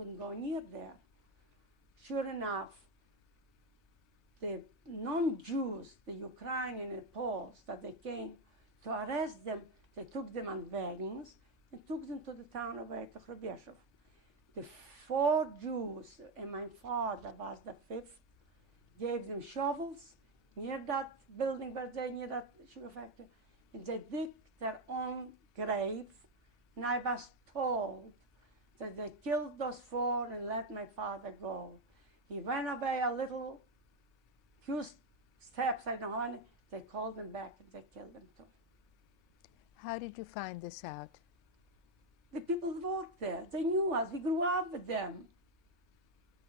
couldn't go near there. Sure enough, the non-Jews, the Ukrainian and Poles, that they came to arrest them, they took them on wagons and took them to the town of Raviv. The 4 Jews, and my father was the 5th, gave them shovels near that building where they, near that sugar factory, and they dig their own grave, and I was told that they killed those 4 and let my father go. He went away a little, few steps, I don't know, they called him back and they killed him too. How did you find this out? The people who worked there, they knew us, we grew up with them.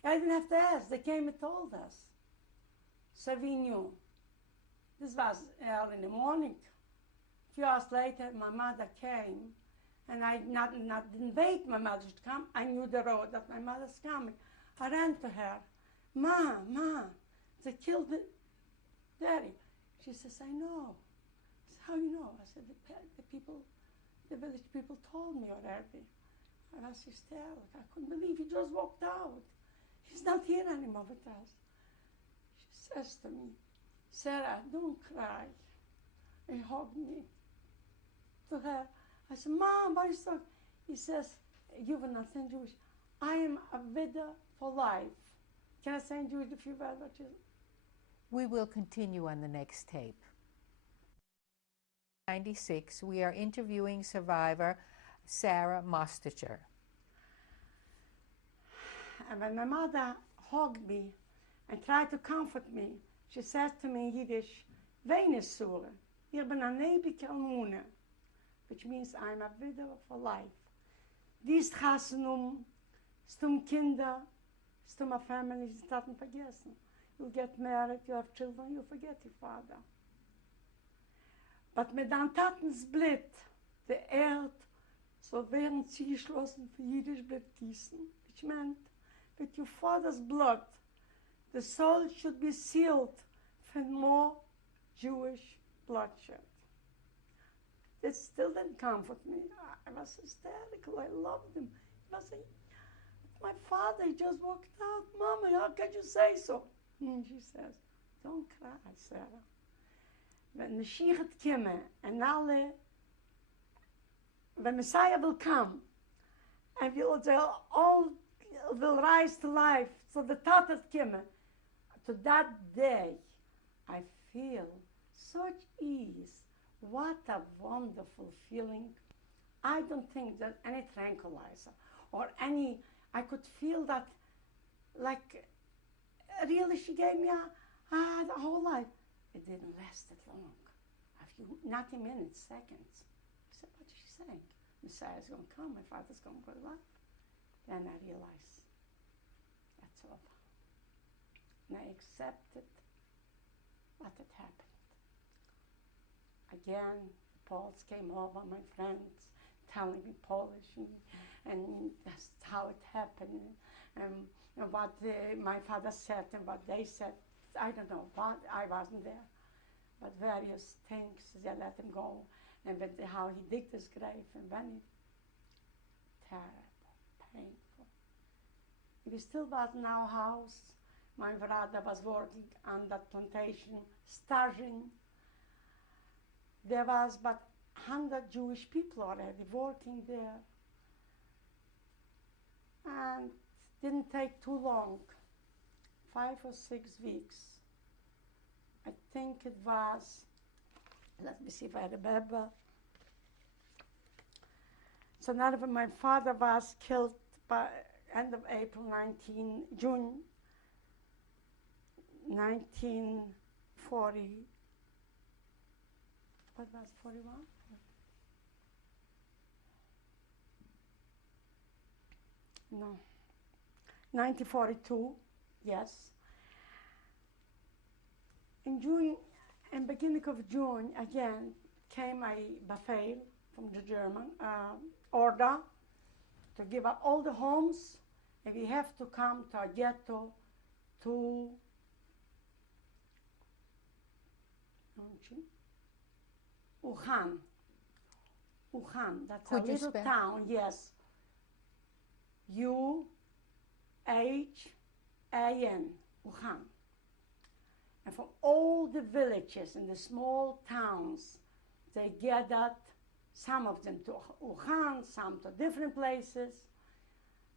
I didn't have to ask, they came and told us. So we knew. This was early in the morning. A few hours later, my mother came, and I didn't wait my mother to come. I knew the road that my mother's coming. I ran to her. Ma, they killed the daddy. She says, I know. I said, how you know? I said, the people, the village people told me already. I was hysterical. I couldn't believe he just walked out. He's not here anymore with us. She says to me, Sarah, don't cry. And hugged me to her. I said, Mom, why are you so? He says, you will not say in Jewish. I am a widow for life. Can I say in Jewish a few words? We will continue on the next tape. 1996, we are interviewing survivor Sara Mostysser. And when my mother hugged me and tried to comfort me, she said to me in Yiddish, Weine Sura, ich bin a nebike almune, which means I'm a widow for life. Dies Chassenum, stum Kinder, stum a family, sie taten vergessen. You get married, you have children, you forget your father. But mit den Tatens Blit, der Erd, so während sie geschlossen für Jiddisch bleibt gießen, which meant, with your father's blood, the soul should be sealed for more Jewish bloodshed. It still didn't comfort me. I was hysterical. I loved him. I was saying, my father, he just walked out. Mama, how could you say so? And she says, don't cry, Sarah. When Mashiach come and alle, when Messiah will come, and they all will rise to life, so the Tatas come, to that day, I feel such ease. What a wonderful feeling. I don't think that any tranquilizer or any, I could feel that, like, really she gave me the whole life. It didn't last that long. A few, not a minute, seconds. I said, what is she saying? Messiah's going to come, my father's going to go alive. Then I realized, that's over. And I accepted what had happened. Again, Poles came over, my friends, telling me Polish, and that's how it happened, and what my father said and what they said. I don't know, but I wasn't there. But various things, they let him go, and with how he digged his grave, and when he, terrible, painful. We still was in our house. My brother was working on that plantation, staging. There was but 100 Jewish people already working there. And didn't take too long, 5 or 6 weeks. I think it was, let me see if I remember. So now my father was killed by end of April, June 1940. What was 41? No. 1942, yes. In June, in beginning of June, again, came a befehl from the German order to give up all the homes, and we have to come to a ghetto to Wuhan. Wuhan, that's a little town, yes. H-A-N, Wuhan. And from all the villages and the small towns, they gathered, some of them to Wuhan, some to different places,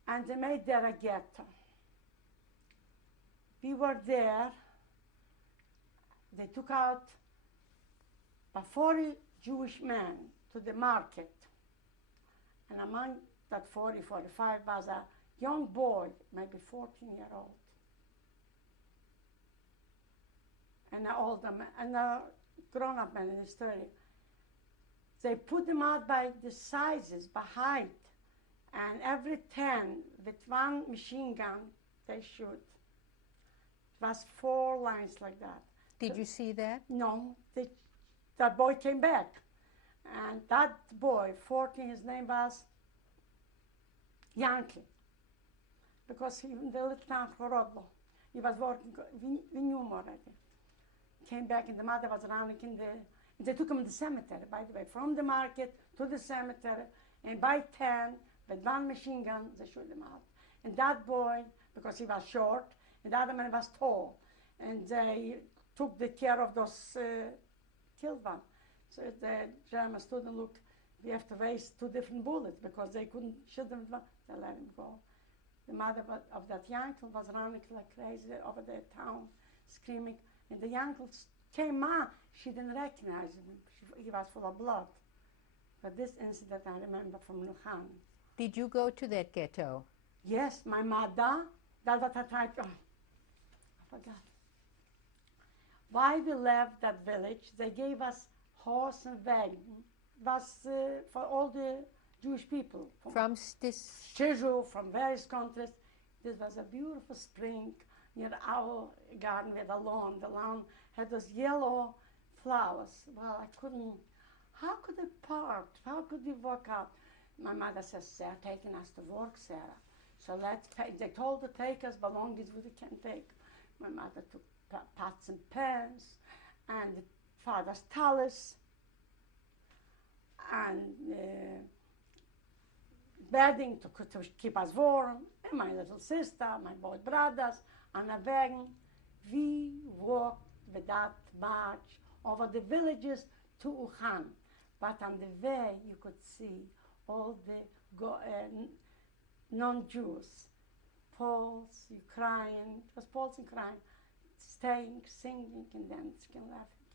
and they made there a ghetto. We were there. They took out about 40 Jewish men to the market. And among that 40, 45 was a young boy, maybe 14-year-old. And an older man, and a grown-up man in his 30s. They put them out by the sizes, by height. And every 10, with one machine gun, they shoot. It was 4 lines like that. Did you see that? No, that boy came back. And that boy, 14, his name was Yankee. Because he in the little town Horodlo, he was working, we knew him already. Came back and the mother was running they took him to the cemetery, by the way, from the market to the cemetery, and by 10, with one machine gun, they shoot him out. And that boy, because he was short, and the other man was tall, and they took the care of those killed one. So the German student looked, we have to waste 2 different bullets because they couldn't shoot them with one. They let him go. The mother of that uncle was running like crazy over the town, screaming, and the uncle came out. She didn't recognize him. He was full of blood. But this incident I remember from Wuhan. Did you go to that ghetto? Yes, my mother, that's what I tried to, I forgot. Why we left that village, they gave us horse and wagon. It was for all the Jewish people. From Jeju, from various countries. This was a beautiful spring near our garden with a lawn. The lawn had those yellow flowers. Well, I couldn't, how could they part? How could we walk out? My mother says, they're taking us to work, Sarah. So let's pay. They told to take us, but long as we can take. My mother took pots and pans, and father's talus, and bedding to keep us warm, and my little sister, my both brothers, and a wagon. We walked with that march over the villages to Wuhan. But on the way, you could see all the non-Jews, Poles, Ukraine, it was Poles and Ukraine, staying, singing, and dancing and laughing.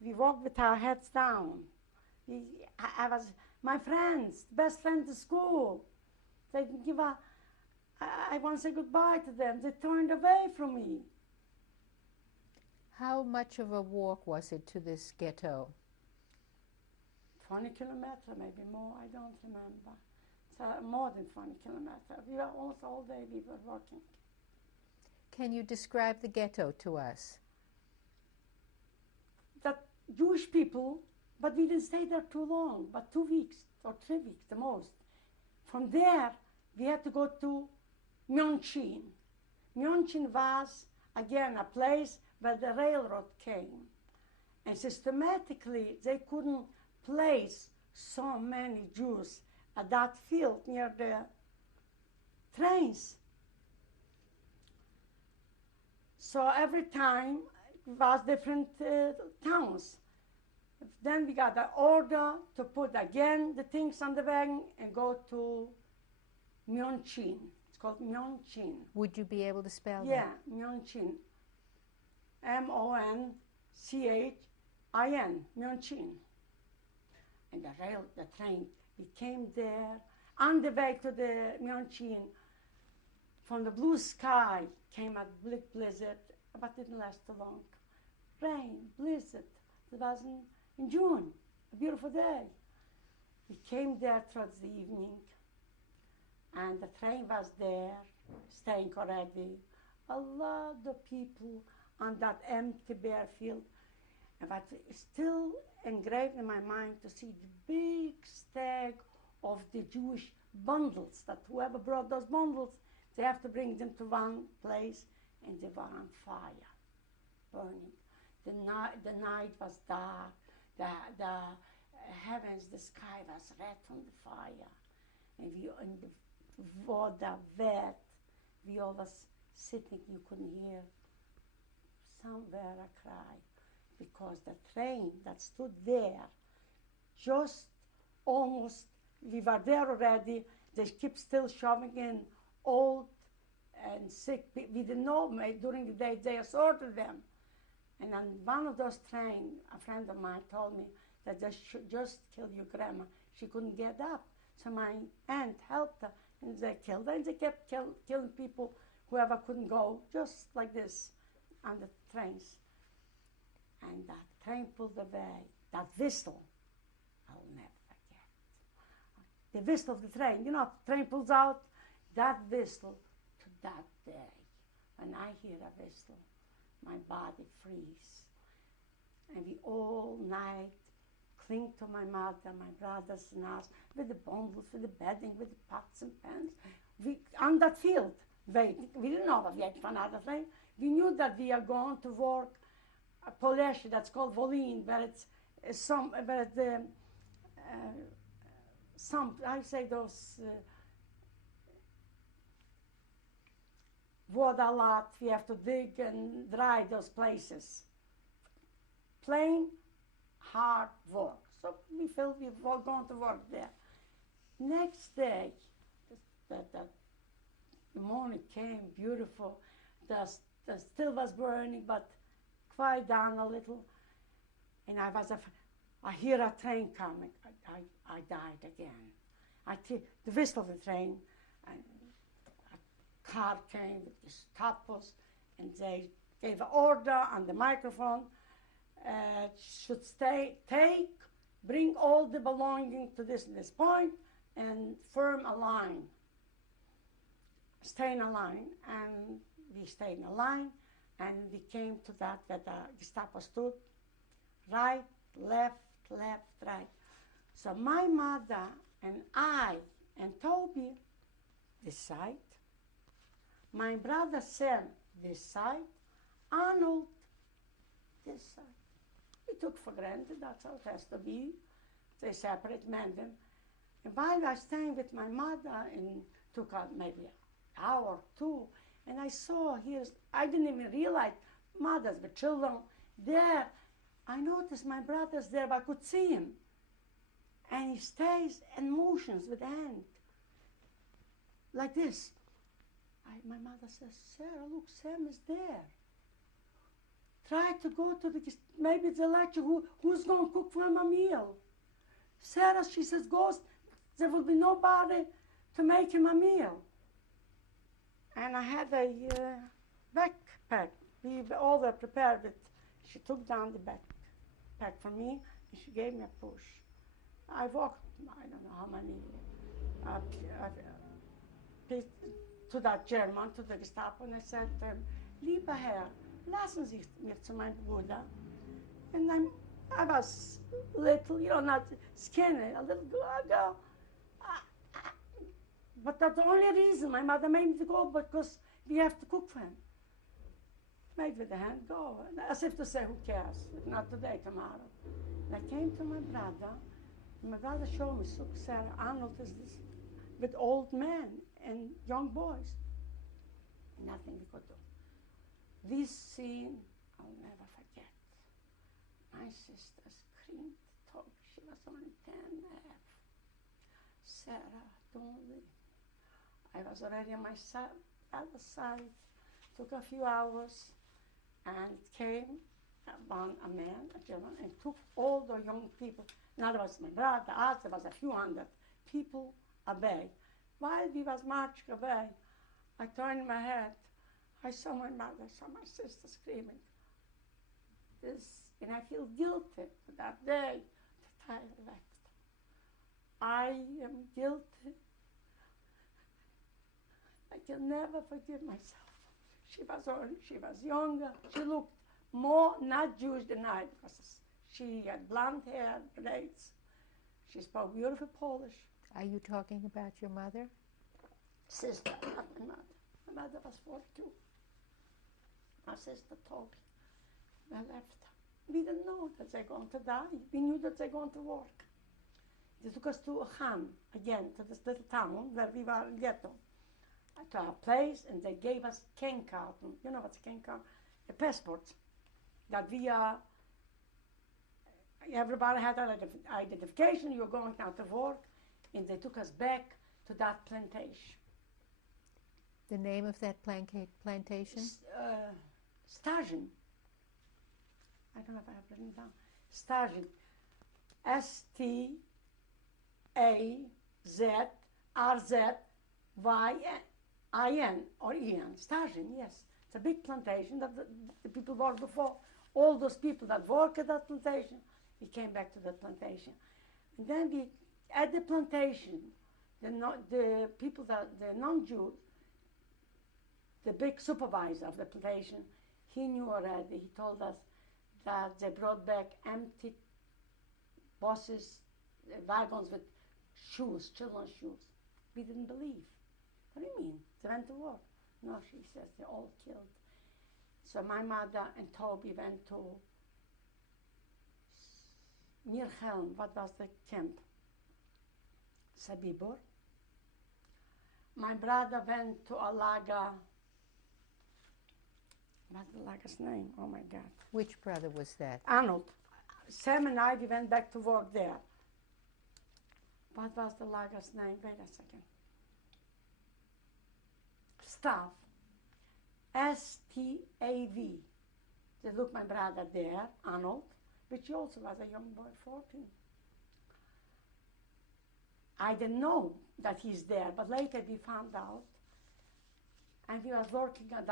We walked with our heads down. I was, my friends, best friends at school, they didn't give a, I want to say goodbye to them. They turned away from me. How much of a walk was it to this ghetto? 20 kilometers, maybe more, I don't remember. So more than 20 kilometers. We were almost all day we were walking. Can you describe the ghetto to us? That Jewish people, but we didn't stay there too long, but 2 weeks or 3 weeks the most. From there, we had to go to Myeonchin. Myeonchin was, again, a place where the railroad came. And systematically, they couldn't place so many Jews at that field near the trains. So every time it was different towns. Then we got the order to put again the things on the wagon and go to Myeonchin. It's called Myeonchin. Would you be able to spell that? Yeah, Myeonchin. Monchin, Myeonchin. And the train, we came there. On the way to the Myeonchin, from the blue sky came a blizzard, but it didn't last too long. Rain, blizzard. It was in June, a beautiful day. We came there towards the evening, and the train was there, staying already. A lot of people on that empty bare field. But it's still engraved in my mind to see the big stag of the Jewish bundles, that whoever brought those bundles, they have to bring them to one place, and they were on fire, burning. The night was dark, the heavens, the sky was red from the fire, and the water wet. we all was sitting, you couldn't hear somewhere a cry, because the train that stood there, just almost, we were there already, they kept still shoving in old and sick people. We didn't know, maybe during the day they assaulted them. And on one of those trains, a friend of mine told me that they should just kill your grandma. She couldn't get up. So my aunt helped her, and they killed her, and they kept killing people, whoever couldn't go, just like this, on the trains. And that train pulled away, that whistle, I'll never forget. The whistle of the train, you know, the train pulls out, that whistle, to that day, when I hear a whistle, my body freezes. And we all night cling to my mother, my brothers and us, with the bundles, with the bedding, with the pots and pans. We, on that field, waiting. We didn't know that we had for another train. We knew that we are going to work a Polish that's called Volin, where it's I say those water a lot, we have to dig and dry those places. Plain, hard work. So we felt we were going to work there. Next day, the morning came beautiful. The still was burning, but quiet down a little. And I hear a train coming. I died again. The whistle of the train, and a car came with the stoppers, and they gave an order on the microphone, should bring all the belonging to this point, and form a line. Stay in a line, and we stayed in a line, and we came to that where the Gestapo stood, right, left, right. So my mother and I and Toby this side, my brother Sam this side, Arnold this side. We took for granted, that's how it has to be. They separate men. And while I was staying with my mother, and took out maybe an hour or two, and I saw I didn't even realize mothers with children there. I noticed my brother's there, but I could see him. And he stays and motions with the hand, like this. My mother says, Sarah, look, Sam is there. Try to go to maybe the lecture, who's going to cook for him a meal? Sarah, she says, goes, there will be nobody to make him a meal. And I had a backpack. We all were prepared with. She took down the backpack for me, and she gave me a push. I walked, I don't know how many, to that German, to the Gestapo, and I said to him, lieber Herr, lassen Sie mich zu meinem Bruder. And I was little, not skinny, a little girl. But that's the only reason my mother made me to go, because we have to cook for him. Made with the hand, go. As if to say, who cares? Not today, tomorrow. And I came to my brother, and my brother showed me, look, Sarah, Arnold is this, with old men and young boys. Nothing we could do. This scene, I'll never forget. My sister screamed, told me she was only 10 and a half. Sarah, don't leave. I was already on my other side. Took a few hours, and came a man, a German, and took all the young people. Now there was my brother, us, there was a few hundred people away. While we was marching away, I turned my head. I saw my mother, saw my sister screaming. And I feel guilty for that day that I left. I am guilty. I can never forgive myself. She was younger. She looked more not Jewish than I, because she had blonde hair, braids. She spoke beautiful Polish. Are you talking about your mother? Sister, not my mother. My mother was 42. My sister told me, I left her. We didn't know that they're going to die. We knew that they're going to work. They took us to Han, again, to this little town where we were in ghetto. I to a place and they gave us cane card. You know what's a cane card? A passport. That we everybody had an identification. You were going out to work, and they took us back to that plantation. The name of that plantation? Stajin. I don't know if I have written it down. Stajin. Stajin or En. Stajin, yes. It's a big plantation that the people worked before. All those people that work at that plantation, we came back to that plantation. And then we, at the plantation, the people that, the non-Jews, the big supervisor of the plantation, he knew already, he told us that they brought back empty buses, wagons with shoes, children's shoes. We didn't believe. What do you mean? They went to war. No, she says, they're all killed. So my mother and Toby went to near Helm. What was the camp? Sabibor. My brother went to Alaga. What's the Laga's name? Oh my God. Which brother was that? Arnold. Sam and I, we went back to work there. What was the Laga's name? Wait a second. Stav. S-T-A-V. They look my brother there, Arnold, which also was a young boy, 14. I didn't know that he's there, but later we found out. And we was working on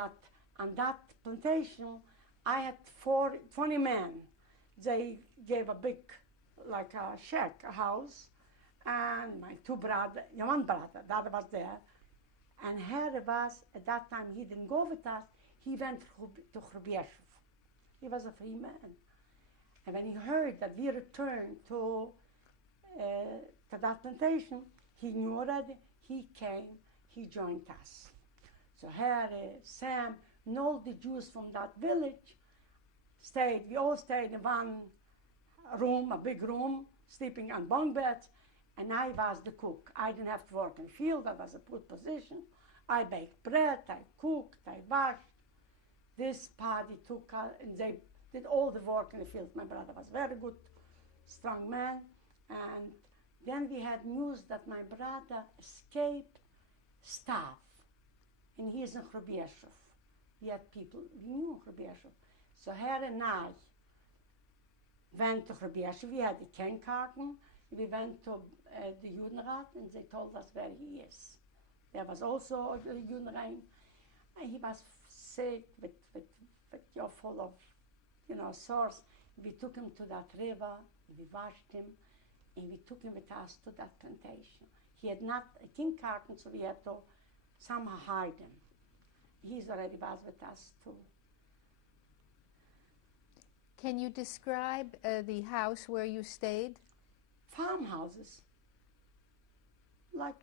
that plantation. I had 20 men. They gave a big, like a shack, a house, and my two brothers, one brother, the other was there. And Harry was, at that time, he didn't go with us, he went to Chrubieshov. He was a free man. And when he heard that we returned to that plantation, he knew already, he came, he joined us. So Harry, Sam, and all the Jews from that village stayed, we all stayed in one room, a big room, sleeping on bunk beds, and I was the cook. I didn't have to work in the field, that was a good position. I baked bread, I cooked, I washed. This party took, and they did all the work in the field. My brother was a very good, strong man. And then we had news that my brother escaped Stav, and he's in Chrubieshov. We had people, we knew Chrubieshov. So Harry and I went to Chrubieshov. We had the Kennkarten. We went to the Judenrat, and they told us where he is. There was also a Judenrein, and he was sick with full of, sores. We took him to that river, we washed him, and we took him with us to that plantation. He had not a Kennkarten, so we had to somehow hide him. He's already was with us too. Can you describe the house where you stayed? Farmhouses, like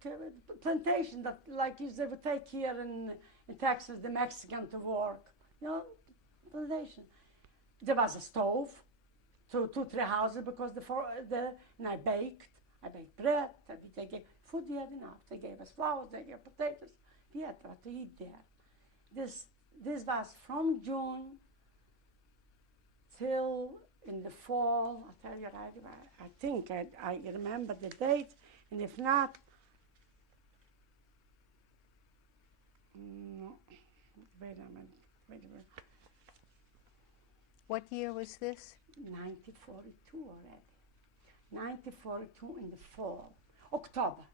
plantation that, like they would take here in Texas, the Mexican to work, plantation. There was a stove, two, 3 houses, because and I baked bread, they gave food, we had enough. They gave us flour, they gave potatoes, we had what to eat there. This was from June till in the fall. I tell you, I think I remember the date, and if not, no, wait a minute. What year was this? 1942 already. 1942 in the fall, October.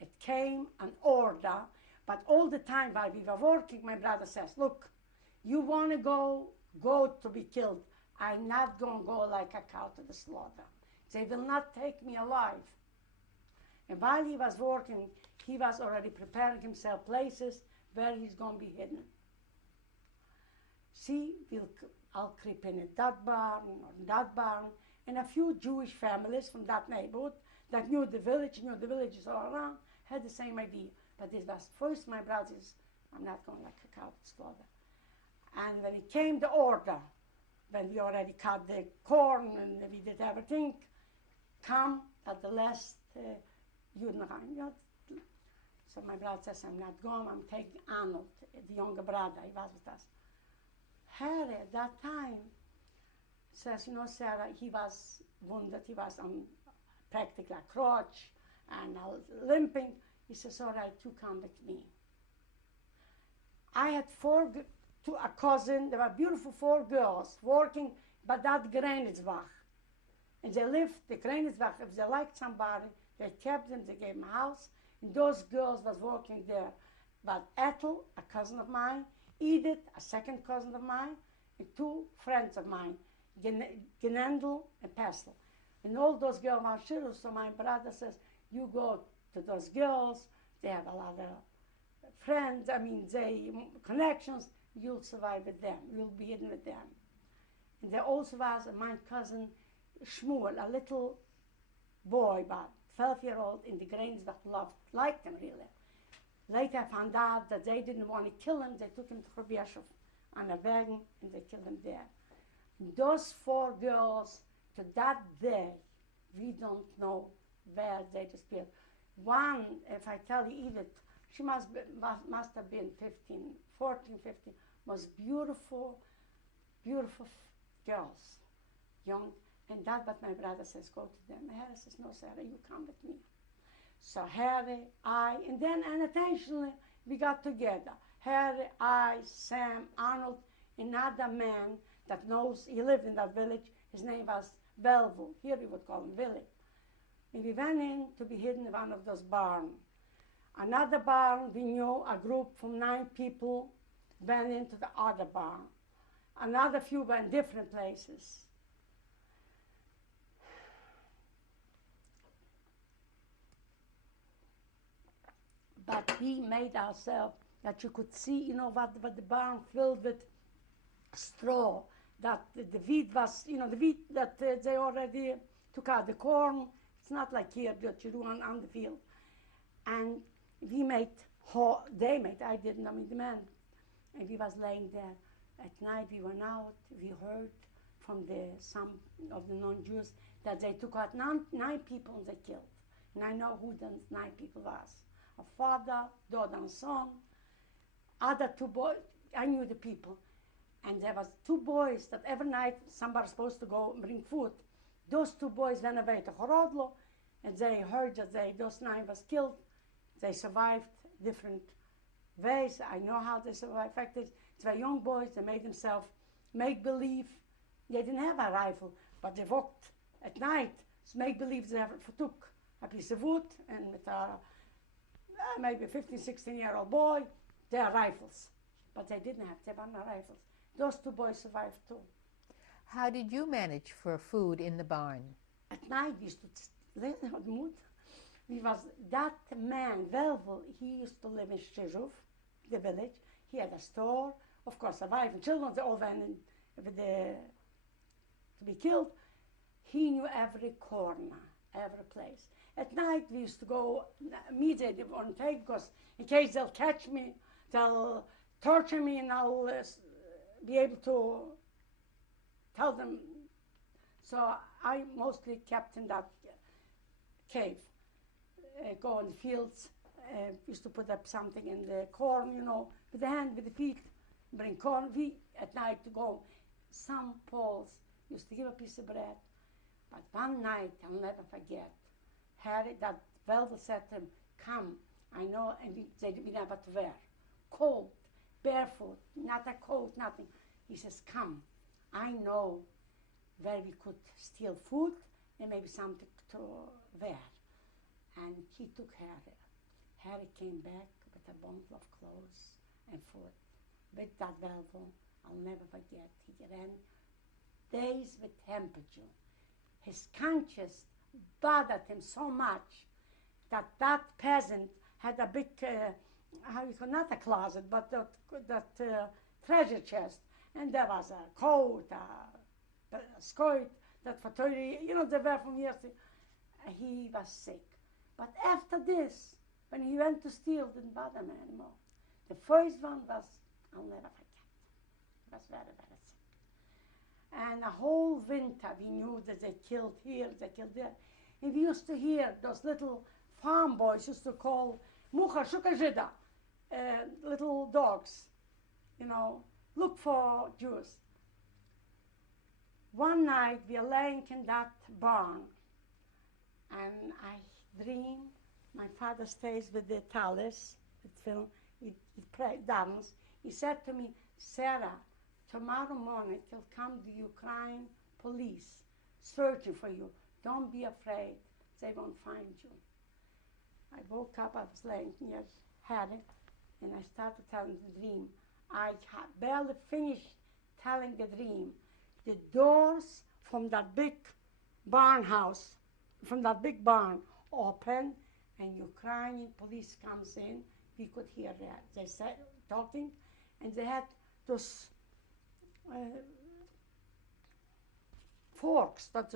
It came an order, but all the time while we were working, my brother says, look, you want to go to be killed. I'm not going to go like a cow to the slaughter. They will not take me alive. And while he was working, he was already preparing himself places where he's going to be hidden. See, I'll creep in that barn or that barn. And a few Jewish families from that neighborhood that knew the villages all around, had the same idea. But this was first my brothers, I'm not going like a cow to slaughter. And when it came the order, when we already cut the corn and we did everything, come at the last Judenrein. So my brother says, I'm not going, I'm taking Arnold, the younger brother, he was with us. Harry, at that time, says, you know, Sarah, he was wounded, he was on practically a crutch and limping. He says, all right, you come with me. I had a cousin, there were beautiful 4 girls working by that Granitzbach. And they lived, the Granitzbach, if they liked somebody, they kept them, they gave them a house, and those girls was working there. But Ethel, a cousin of mine, Edith, a second cousin of mine, and 2 friends of mine, Genendel and Pestel. And all those girls were shirus, so my brother says, you go to those girls, they have a lot of friends, they connections, you'll survive with them, you'll be in with them. And there also was my cousin Shmuel, a little boy, about 12-year-old in the Granitzbach, liked him really. Later I found out that they didn't want to kill him, they took him to Chorbieshov on a wagon and they killed him there. And those 4 girls, to that day, we don't know where they disappeared. One, if I tell you Edith, she must have been 14, 15, most beautiful, beautiful girls, young. And that's what my brother says, go to them. Harry says, no, Sarah, you come with me. So Harry, I, and then unintentionally we got together. Harry, I, Sam, Arnold, another man that knows, he lived in that village, his name was Belleville, here we would call him Willie. And we went in to be hidden in one of those barns. Another barn, we knew a group from 9 people went into the other barn. Another few were in different places. But we made ourselves that you could see, what the barn filled with straw, that the wheat was, the wheat that they already took out, the corn. It's not like here that you do on the field. And we made, they made, I didn't, the man. And we was laying there. At night we went out, we heard from some of the non-Jews that they took out 9 people and they killed. And I know who the 9 people was. A father, daughter and son, other 2 boys, I knew the people. And there was 2 boys that every night somebody was supposed to go bring food. Those 2 boys went away to Horodlo, and they heard that those 9 was killed. They survived different ways. I know how they survived. In fact, they were young boys. They made themselves make-believe. They didn't have a rifle, but they walked at night. So make-believe they took a piece of wood, and with a maybe 15, 16-year-old boy, their rifles. But they didn't have, they were no rifles. Those 2 boys survived too. How did you manage for food in the barn? At night we used to live in the mood. That man, Velvel, he used to live in Shizhuv, the village. He had a store. Of course, a wife and children, they all went in to be killed. He knew every corner, every place. At night we used to go, immediately on take, because in case they'll catch me, they'll torture me, and I'll be able to tell them. So I mostly kept in that cave, go in the fields, used to put up something in the corn, with the hand, with the feet, bring corn. We, at night, to go. Some Poles used to give a piece of bread. But one night, I'll never forget, Harry, that Velvet said to him, come, I know, and they didn't have what to wear. Cold, barefoot, not a coat, nothing. He says, come, I know where we could steal food and maybe something to wear. And he took Harry. Harry came back with a bundle of clothes and food. With that Velvet, I'll never forget. He ran days with temperature. His conscience bothered him so much that that peasant had a big, not a closet, but that treasure chest. And there was a coat, a skirt, that for 30, they were from years. He was sick. But after this, when he went to steal, it didn't bother me anymore. The first one was, I'll never forget. He was very, very sick. And a whole winter we knew that they killed here, they killed there. And we used to hear those little farm boys used to call Mucha, Shukajida, little dogs, look for Jews. One night we are laying in that barn, and I dream. My father stays with the tallis. He dance. He said to me, Sarah, tomorrow morning will come the Ukraine police searching for you. Don't be afraid. They won't find you. I woke up, I was laying near Harry, and I started telling the dream. I barely finished telling the dream. The doors from that big barn house, from that big barn, open, and Ukrainian police comes in. We could hear that. They said talking, and they had those forks that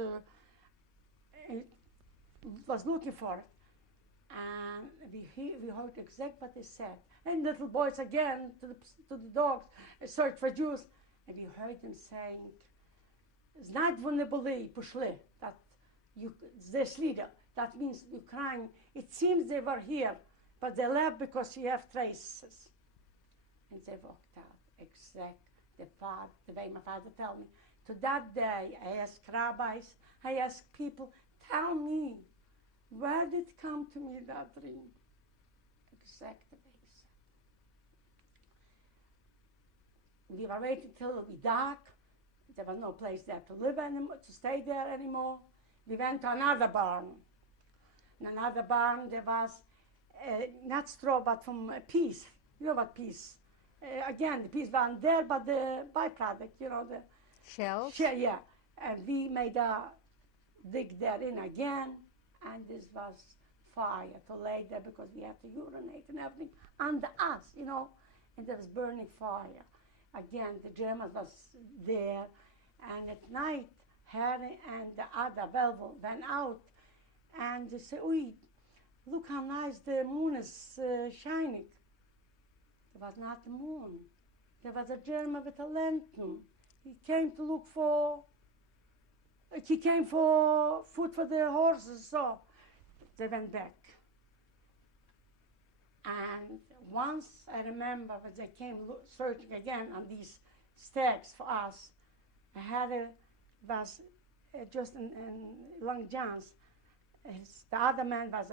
was looking for it. And we heard exactly what they said. And little boys again to the dogs search for Jews, and we heard them saying, "Знать вони були, пішли." That they slid. That means Ukraine. It seems they were here, but they left because you have traces. And they walked out. Exact the way my father told me. To that day, I asked rabbis, I asked people, tell me, where did it come to me that dream? Exact the way he said. We were waiting till it was dark. There was no place there to live anymore, to stay there anymore. We went to another barn. In another barn, there was not straw, but from peas. You know what peas? Again, the peas weren't there, but the byproduct, the Shells? Yeah. And we made a dig there in again, and this was fire to lay there because we had to urinate and everything under us, and there was burning fire. Again, the Germans was there, and at night, Harry and the other Velvo went out, and they said, "Oi, look how nice the moon is shining." There was not the moon. There was a German with a lantern. He came for food for the horses, so they went back. And once I remember when they came searching again on these stacks for us, Harry was just in Long John's. The other man was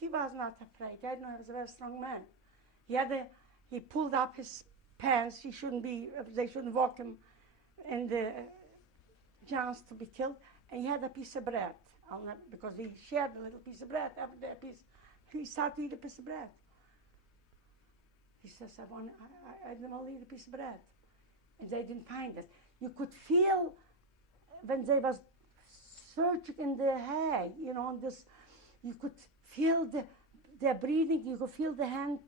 he was not afraid. I know he was a very strong man. He pulled up his pants. They shouldn't walk him in the chance to be killed. And he had a piece of bread, because we shared a little piece of bread. Every day he started to eat a piece of bread. He says, I didn't want to eat a piece of bread. And they didn't find it. You could feel when they was searching in the hay, on this, you could feel their breathing, you could feel the hand